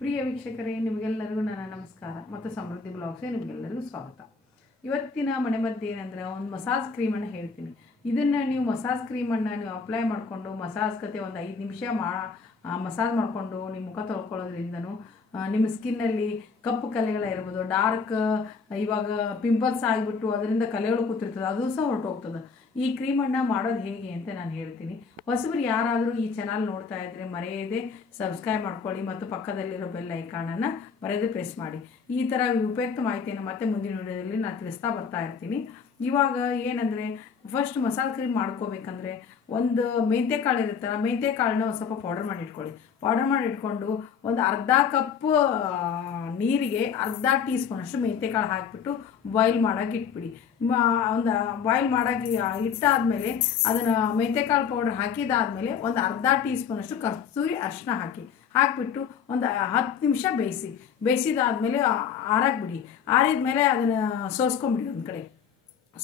ಪ್ರಿಯ ವೀಕ್ಷಕರೇ, ನಿಮಗೆಲ್ಲರಿಗೂ ನನ್ನ ನಮಸ್ಕಾರ ಮತ್ತು ಸಮೃದ್ಧಿ ಬ್ಲಾಗ್ಸ್ಗೆ ನಿಮಗೆಲ್ಲರಿಗೂ ಸ್ವಾಗತ. ಇವತ್ತಿನ ಮನೆಮದ್ದು ಏನಂದರೆ ಒಂದು ಮಸಾಜ್ ಕ್ರೀಮನ್ನು ಹೇಳ್ತೀನಿ. ಇದನ್ನು ನೀವು ಮಸಾಜ್ ಕ್ರೀಮನ್ನು ನೀವು ಅಪ್ಲೈ ಮಾಡಿಕೊಂಡು ಮಸಾಜ್ ಕತೆ ಒಂದು 5 ನಿಮಿಷ ಮಸಾಜ್ ಮಾಡಿಕೊಂಡು ನಿಮ್ಮ ಮುಖ ತೊಳ್ಕೊಳ್ಳೋದ್ರಿಂದನೂ ನಿಮ್ಮ ಸ್ಕಿನ್ನಲ್ಲಿ ಕಪ್ಪು ಕಲೆಗಳಿರ್ಬೋದು, ಡಾರ್ಕ್ ಇವಾಗ ಪಿಂಪಲ್ಸ್ ಆಗಿಬಿಟ್ಟು ಅದರಿಂದ ಕಲೆಗಳು ಕೂತಿರ್ತದೆ, ಅದು ಸಹ ಹೊರಟೋಗ್ತದೆ. ಈ ಕ್ರೀಮನ್ನು ಮಾಡೋದು ಹೇಗೆ ಅಂತ ನಾನು ಹೇಳ್ತೀನಿ. ಹೊಸಬರು ಯಾರಾದರೂ ಈ ಚಾನಲ್ ನೋಡ್ತಾ ಇದ್ದರೆ ಮರೆಯದೆ ಸಬ್ಸ್ಕ್ರೈಬ್ ಮಾಡ್ಕೊಳ್ಳಿ ಮತ್ತು ಪಕ್ಕದಲ್ಲಿರೋ ಬೆಲ್ ಐಕಾನನ್ನು ಮರೆಯದೆ ಪ್ರೆಸ್ ಮಾಡಿ. ಈ ಥರ ಉಪಯುಕ್ತ ಮಾಹಿತಿಯನ್ನು ಮತ್ತೆ ಮುಂದಿನ ವಿಡಿಯೋದಲ್ಲಿ ನಾನು ತಿಳಿಸ್ತಾ ಬರ್ತಾ ಇರ್ತೀನಿ. ಇವಾಗ ಏನಂದರೆ ಫಸ್ಟ್ ಮಸಾಲೆ ಕ್ರೀಮ್ ಮಾಡ್ಕೋಬೇಕಂದ್ರೆ ಒಂದು ಮೆಂತ್ಯಕಾಳು ಇರುತ್ತಲ್ಲ, ಮೆಂತ್ಯಕಾಳನ್ನ ಒಂದು ಸ್ವಲ್ಪ ಪೌಡರ್ ಮಾಡಿ ಇಟ್ಕೊಳ್ಳಿ. ಪೌಡರ್ ಮಾಡಿ ಇಟ್ಕೊಂಡು ಒಂದು ಅರ್ಧ ಕಪ್ ನೀರಿಗೆ ಅರ್ಧ ಟೀ ಸ್ಪೂನಷ್ಟು ಮೆಂತ್ಯಕಾಳು ಹಾಕಿಬಿಟ್ಟು ಬಾಯ್ಲ್ ಮಾಡೋಕೆ ಇಟ್ಬಿಡಿ. ಒಂದು ಬಾಯ್ಲ್ ಮಾಡೋಕ್ಕೆ ಇಟ್ಟಾದಮೇಲೆ ಅದನ್ನು ಮೆಂತ್ಯಕಾಳು ಪೌಡರ್ ಹಾಕಿದಾದಮೇಲೆ ಒಂದು ಅರ್ಧ ಟೀ ಸ್ಪೂನಷ್ಟು ಕಸ್ತೂರಿ ಅರಿಶಿನ ಹಾಕಿಬಿಟ್ಟು ಒಂದು 10 ನಿಮಿಷ ಬೇಯಿಸಿದಾದಮೇಲೆ ಆರಾಕ್ಬಿಡಿ. ಆರಿದ ಅದನ್ನು ಸೋಸ್ಕೊಂಬಿಡಿ, ಒಂದು ಕಡೆ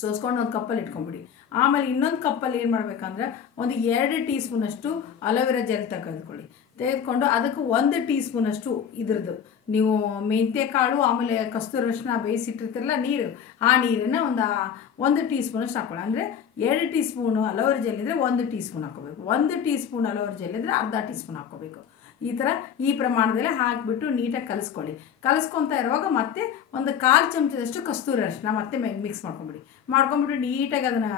ಸೋಸ್ಕೊಂಡು ಒಂದು ಕಪ್ಪಲ್ಲಿ ಇಟ್ಕೊಂಬಿಡಿ. ಆಮೇಲೆ ಇನ್ನೊಂದು ಕಪ್ಪಲ್ಲಿ ಏನು ಮಾಡಬೇಕಂದ್ರೆ ಒಂದು 2 ಟೀ ಸ್ಪೂನಷ್ಟು ಅಲೋವೆರಾ ಜೆಲ್ ತೆಗೆದುಕೊಂಡು ಅದಕ್ಕೆ 1 ಟೀ ಸ್ಪೂನಷ್ಟು ಇದ್ರದ್ದು ನೀವು ಮೆಂತ್ಯಕಾಳು ಆಮೇಲೆ ಕಸ್ತೂರಿ ಅರಿಶಿನ ಬೇಯಿಸಿಟ್ಟಿರ್ತಿರಲ್ಲ ನೀರು, ಆ ನೀರನ್ನು ಒಂದು ಟೀ ಸ್ಪೂನಷ್ಟು ಹಾಕೊಳ್ಳಿ. ಅಂದರೆ 2 ಟೀ ಸ್ಪೂನು ಅಲೋವೆರಾ ಜೆಲ್ ಇದ್ದರೆ 1 ಟೀ ಸ್ಪೂನ್ ಹಾಕೋಬೇಕು, 1 ಟೀ ಸ್ಪೂನ್ ಅಲೋವೆರಾ ಜೆಲ್ ಇದ್ದರೆ ಅರ್ಧ ಟೀ ಸ್ಪೂನ್ ಹಾಕೋಬೇಕು. ಈ ಥರ ಈ ಪ್ರಮಾಣದಲ್ಲಿ ಹಾಕಿಬಿಟ್ಟು ನೀಟಾಗಿ ಕಲಿಸ್ಕೊಳ್ಳಿ. ಕಲಿಸ್ಕೊತಾ ಇರುವಾಗ ಮತ್ತೆ ಒಂದು 1/4 ಚಮಚದಷ್ಟು ಕಸ್ತೂರಿ ಅರಿಶಿನ ಮತ್ತೆ ಮಿಕ್ಸ್ ಮಾಡ್ಕೊಂಬಿಟ್ಟು ನೀಟಾಗಿ ಅದನ್ನು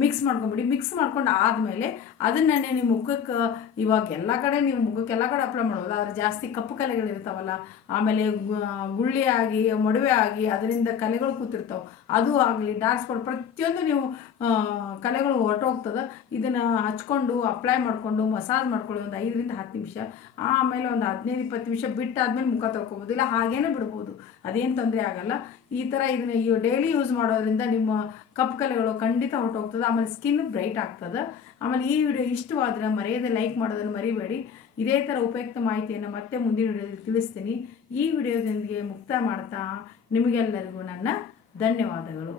ಮಿಕ್ಸ್ ಮಾಡ್ಕೊಂಡು ಆದಮೇಲೆ ಅದನ್ನು ನಿಮ್ಮ ಮುಖಕ್ಕೆ ಇವಾಗ ಎಲ್ಲ ಕಡೆ ನೀವು ಮುಖಕ್ಕೆ ಎಲ್ಲ ಕಡೆ ಅಪ್ಲೈ ಮಾಡ್ಬೋದು. ಆದರೆ ಜಾಸ್ತಿ ಕಪ್ಪು ಕಲೆಗಳಿರ್ತಾವಲ್ಲ, ಆಮೇಲೆ ಗುಳ್ಳಿ ಆಗಿ ಮೊಡವೆ ಆಗಿ ಅದರಿಂದ ಕಲೆಗಳು ಕೂತಿರ್ತಾವೆ, ಅದು ಆಗಲಿ ಡಾರ್ಕ್ ಸ್ಪಾಟ್ ಪ್ರತಿಯೊಂದು ನೀವು ಕಲೆಗಳು ಹೊರಟೋಗ್ತದೆ. ಇದನ್ನು ಹಚ್ಕೊಂಡು ಅಪ್ಲೈ ಮಾಡಿಕೊಂಡು ಮಸಾಜ್ ಮಾಡ್ಕೊಳ್ಳಿ ಒಂದು 5 ರಿಂದ 10 ನಿಮಿಷ. ಆಮೇಲೆ ಒಂದು 15-20 ನಿಮಿಷ ಬಿಟ್ಟಾದ್ಮೇಲೆ ಮುಖ ತೊಳ್ಕೊಬೋದು, ಇಲ್ಲ ಹಾಗೇನೇ ಬಿಡ್ಬೋದು, ಅದೇನು ತೊಂದರೆ ಆಗಲ್ಲ. ಈ ಥರ ಇದನ್ನು ಡೈಲಿ ಯೂಸ್ ಮಾಡೋದ್ರಿಂದ ನಿಮ್ಮ ಕಪ್ಪು ಕಲೆಗಳು ಖಂಡಿತ ಹೊರಟೋಗ್ತದೆ, ಆಮೇಲೆ ಸ್ಕಿನ್ ಬ್ರೈಟ್ ಆಗ್ತದೆ. ಆಮೇಲೆ ಈ ವಿಡಿಯೋ ಇಷ್ಟವಾದರೆ ಮರೆಯದೆ ಲೈಕ್ ಮಾಡೋದನ್ನು ಮರಿಬೇಡಿ. ಇದೇ ಥರ ಉಪಯುಕ್ತ ಮಾಹಿತಿಯನ್ನು ಮತ್ತೆ ಮುಂದಿನ ವಿಡಿಯೋದಲ್ಲಿ ತಿಳಿಸ್ತೀನಿ. ಈ ವಿಡಿಯೋದೊಂದಿಗೆ ಮುಕ್ತ ಮಾಡ್ತಾ ನಿಮಗೆಲ್ಲರಿಗೂ ನನ್ನ ಧನ್ಯವಾದಗಳು.